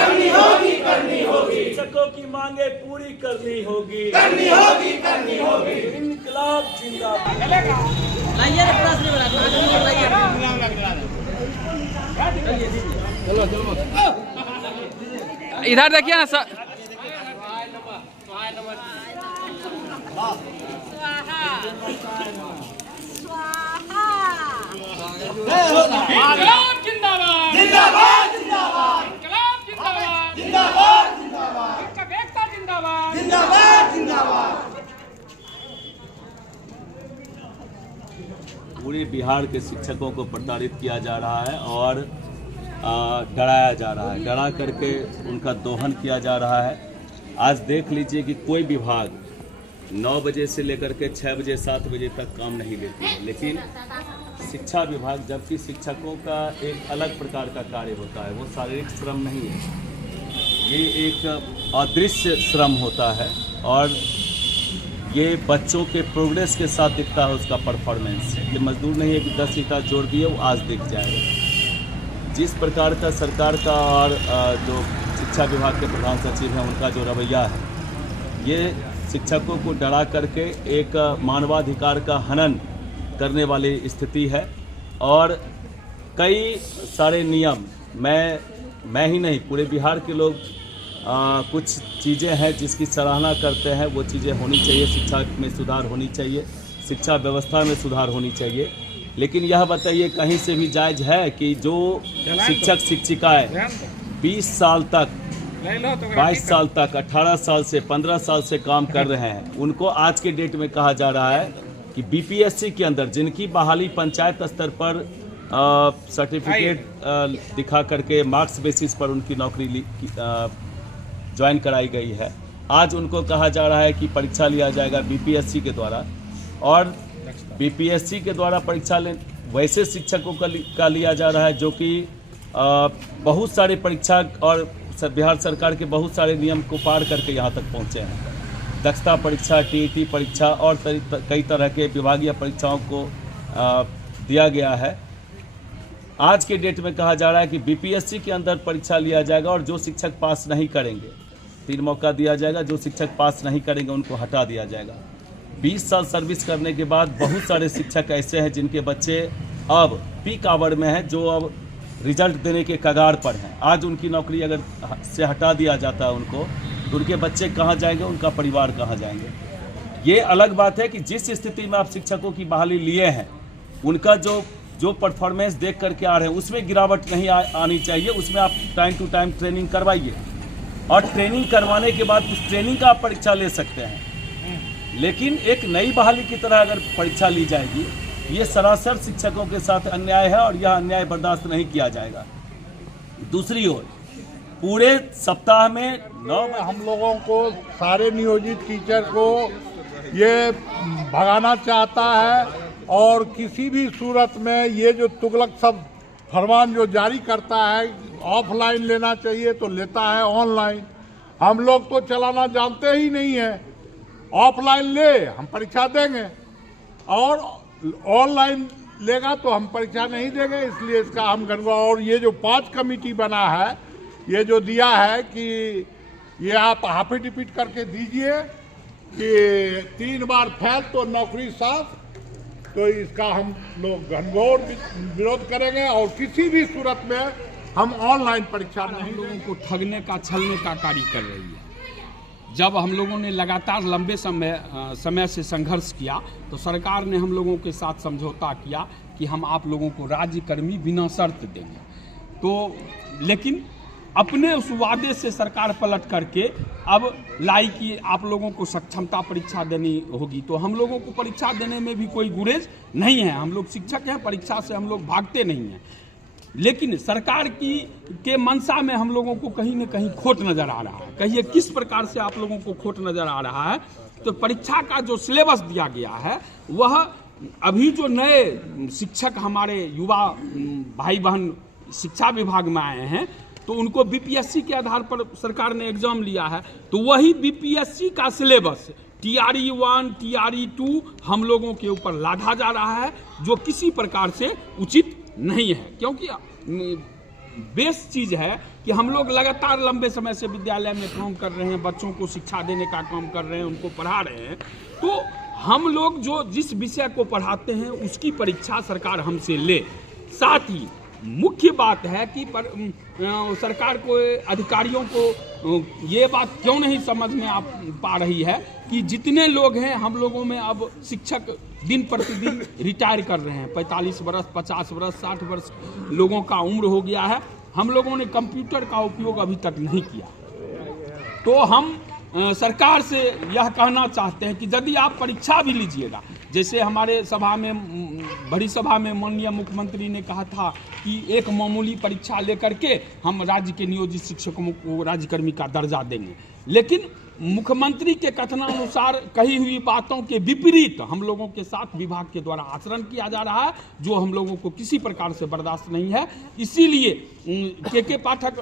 करनी होगी, करनी होगी। शिक्षकों की मांगे पूरी करनी होगी, करनी होगी, करनी होगी। इनकलाब जिंदाबाद। इधर देखिए ना सर। इनकलाब जिंदाबाद, जिंदाबाद, जिंदाबाद, इनकलाब जिंदाबाद, जिंदाबाद, जिंदाबाद, शिक्षक एकता जिंदाबाद। जिंदाबाद, जिंदाबाद। पूरे बिहार के शिक्षकों को प्रताड़ित किया जा रहा है और डराया जा रहा है, डरा करके उनका दोहन किया जा रहा है। आज देख लीजिए कि कोई विभाग 9 बजे से लेकर के 6 बजे 7 बजे तक काम नहीं लेती है, लेकिन शिक्षा विभाग, जबकि शिक्षकों का एक अलग प्रकार का कार्य होता है, वो शारीरिक श्रम नहीं है, ये एक अदृश्य श्रम होता है और ये बच्चों के प्रोग्रेस के साथ दिखता है उसका परफॉर्मेंस। ये मजदूर नहीं है कि 10 ईंटा जोड़ दिए वो आज दिख जाएगा। जिस प्रकार का सरकार का और जो शिक्षा विभाग के प्रधान सचिव हैं उनका जो रवैया है, ये शिक्षकों को डरा करके एक मानवाधिकार का हनन करने वाली स्थिति है। और कई सारे नियम, मैं ही नहीं, पूरे बिहार के लोग कुछ चीज़ें हैं जिसकी सराहना करते हैं, वो चीज़ें होनी चाहिए। शिक्षा में सुधार होनी चाहिए, शिक्षा व्यवस्था में सुधार होनी चाहिए, लेकिन यह बताइए कहीं से भी जायज़ है कि जो शिक्षक शिक्षिकाएं 20 साल तक, 22 साल तक, 18 साल से, 15 साल से काम कर रहे हैं, उनको आज के डेट में कहा जा रहा है कि बीपीएससी के अंदर जिनकी बहाली पंचायत स्तर पर सर्टिफिकेट दिखा करके मार्क्स बेसिस पर उनकी नौकरी ज्वाइन कराई गई है, आज उनको कहा जा रहा है कि परीक्षा लिया जाएगा बीपीएससी के द्वारा। और बीपीएससी के द्वारा परीक्षा वैसे शिक्षकों का लिया जा रहा है जो कि बहुत सारे परीक्षा और बिहार सरकार के बहुत सारे नियम को पार करके यहाँ तक पहुँचे हैं। दक्षता परीक्षा, टीईटी परीक्षा और कई तरह के विभागीय परीक्षाओं को दिया गया है। आज के डेट में कहा जा रहा है कि बीपीएससी के अंदर परीक्षा लिया जाएगा और जो शिक्षक पास नहीं करेंगे, 3 मौका दिया जाएगा, जो शिक्षक पास नहीं करेंगे उनको हटा दिया जाएगा। 20 साल सर्विस करने के बाद बहुत सारे शिक्षक ऐसे हैं जिनके बच्चे अब पीक आवर में हैं, जो अब रिजल्ट देने के कगार पर हैं। आज उनकी नौकरी अगर से हटा दिया जाता है उनको, तो उनके बच्चे कहाँ जाएंगे, उनका परिवार कहाँ जाएंगे। ये अलग बात है कि जिस स्थिति में आप शिक्षकों की बहाली लिए हैं, उनका जो परफॉर्मेंस देख करके आ रहे हैं उसमें गिरावट नहीं आनी चाहिए। उसमें आप टाइम टू टाइम ट्रेनिंग करवाइए और ट्रेनिंग करवाने के बाद उस ट्रेनिंग का आप परीक्षा ले सकते हैं। लेकिन एक नई बहाली की तरह अगर परीक्षा ली जाएगी, ये सरासर शिक्षकों के साथ अन्याय है और यह अन्याय बर्दाश्त नहीं किया जाएगा। दूसरी ओर पूरे सप्ताह में 9 हम लोगों को, सारे नियोजित टीचर को ये भगाना चाहता है और किसी भी सूरत में ये जो तुगलक सब फरमान जो जारी करता है, ऑफलाइन लेना चाहिए तो लेता है ऑनलाइन। हम लोग तो चलाना जानते ही नहीं है। ऑफलाइन ले हम परीक्षा देंगे और ऑनलाइन लेगा तो हम परीक्षा नहीं देंगे, इसलिए इसका हम गणवा। और ये जो 5 कमेटी बना है, ये जो दिया है कि ये आप हाफी रिपीट करके दीजिए कि 3 बार फेल तो नौकरी साफ, तो इसका हम लोग घनघोर विरोध करेंगे और किसी भी सूरत में हम ऑनलाइन परीक्षा नहीं। लोगों को ठगने का, छलने का कार्य कर रही है। जब हम लोगों ने लगातार लंबे समय से संघर्ष किया तो सरकार ने हम लोगों के साथ समझौता किया कि हम आप लोगों को राज्यकर्मी बिना शर्त देंगे। तो लेकिन अपने उस वादे से सरकार पलट करके अब लाई कि आप लोगों को सक्षमता परीक्षा देनी होगी। तो हम लोगों को परीक्षा देने में भी कोई गुरेज नहीं है। हम लोग शिक्षक हैं, परीक्षा से हम लोग भागते नहीं हैं। लेकिन सरकार के मंशा में हम लोगों को कहीं न कहीं खोट नज़र आ रहा है। कहिए किस प्रकार से आप लोगों को खोट नज़र आ रहा है? तो परीक्षा का जो सिलेबस दिया गया है, वह अभी जो नए शिक्षक हमारे युवा भाई बहन शिक्षा विभाग में आए हैं, तो उनको बीपीएससी के आधार पर सरकार ने एग्जाम लिया है, तो वही बीपीएससी का सिलेबस TRE 1, TRE 2 हम लोगों के ऊपर लादा जा रहा है, जो किसी प्रकार से उचित नहीं है। क्योंकि बेस चीज़ है कि हम लोग लगातार लंबे समय से विद्यालय में काम कर रहे हैं, बच्चों को शिक्षा देने का काम कर रहे हैं, उनको पढ़ा रहे हैं, तो हम लोग जो जिस विषय को पढ़ाते हैं उसकी परीक्षा सरकार हमसे ले। साथ ही मुख्य बात है कि सरकार को, अधिकारियों को ये बात क्यों नहीं समझ में आ पा रही है कि जितने लोग हैं हम लोगों में अब शिक्षक दिन प्रतिदिन रिटायर कर रहे हैं। 45 वर्ष, 50 वर्ष, 60 वर्ष लोगों का उम्र हो गया है। हम लोगों ने कंप्यूटर का उपयोग अभी तक नहीं किया। तो हम सरकार से यह कहना चाहते हैं कि यदि आप परीक्षा भी लीजिएगा, जैसे हमारे सभा में, बड़ी सभा में माननीय मुख्यमंत्री ने कहा था कि एक मामूली परीक्षा लेकर के हम राज्य के नियोजित शिक्षकों को राज्यकर्मी का दर्जा देंगे, लेकिन मुख्यमंत्री के कथनानुसार कही हुई बातों के विपरीत हम लोगों के साथ विभाग के द्वारा आचरण किया जा रहा है, जो हम लोगों को किसी प्रकार से बर्दाश्त नहीं है। इसीलिए के पाठक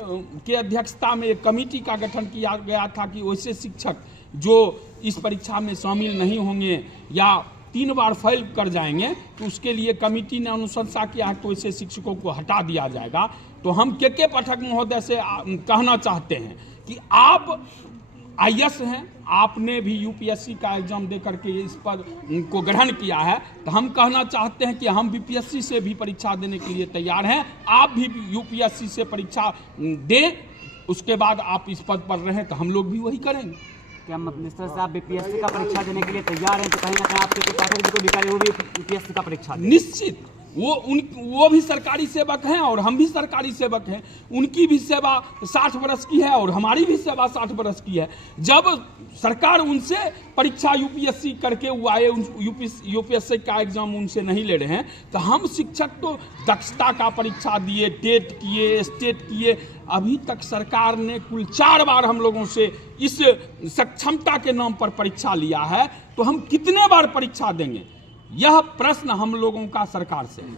के अध्यक्षता में एक कमेटी का गठन किया गया था कि वैसे शिक्षक जो इस परीक्षा में शामिल नहीं होंगे या 3 बार फेल कर जाएंगे, तो उसके लिए कमेटी ने अनुशंसा किया है तो ऐसे शिक्षकों को हटा दिया जाएगा। तो हम के पाठक महोदय से कहना चाहते हैं कि आप IAS हैं, आपने भी UPSC का एग्जाम दे करके इस पद को ग्रहण किया है, तो हम कहना चाहते हैं कि हम BPSC से भी परीक्षा देने के लिए तैयार हैं। आप भी UPSC से परीक्षा दें, उसके बाद आप इस पद पर रहें तो हम लोग भी वही करेंगे। क्या मिनिस्टर साहब BPSC का परीक्षा देने के लिए तैयार हैं, तो कहीं ना कहीं आपके पाठक भी तो अधिकारी वो भी UPSC का परीक्षा दें? निश्चित, वो भी सरकारी सेवक हैं और हम भी सरकारी सेवक हैं। उनकी भी सेवा 60 वर्ष की है और हमारी भी सेवा 60 वर्ष की है। जब सरकार उनसे परीक्षा UPSC करके वो आए, UPSC का एग्जाम उनसे नहीं ले रहे हैं, तो हम शिक्षक तो दक्षता का परीक्षा दिए, टेट किए, स्टेट किए। अभी तक सरकार ने कुल 4 बार हम लोगों से इस सक्षमता के नाम पर परीक्षा लिया है, तो हम कितने बार परीक्षा देंगे? यह प्रश्न हम लोगों का सरकार से है।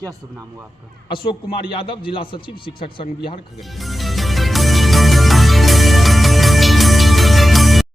क्या शुभ नाम हुआ आपका? अशोक कुमार यादव, जिला सचिव शिक्षक संघ बिहार खगड़िया।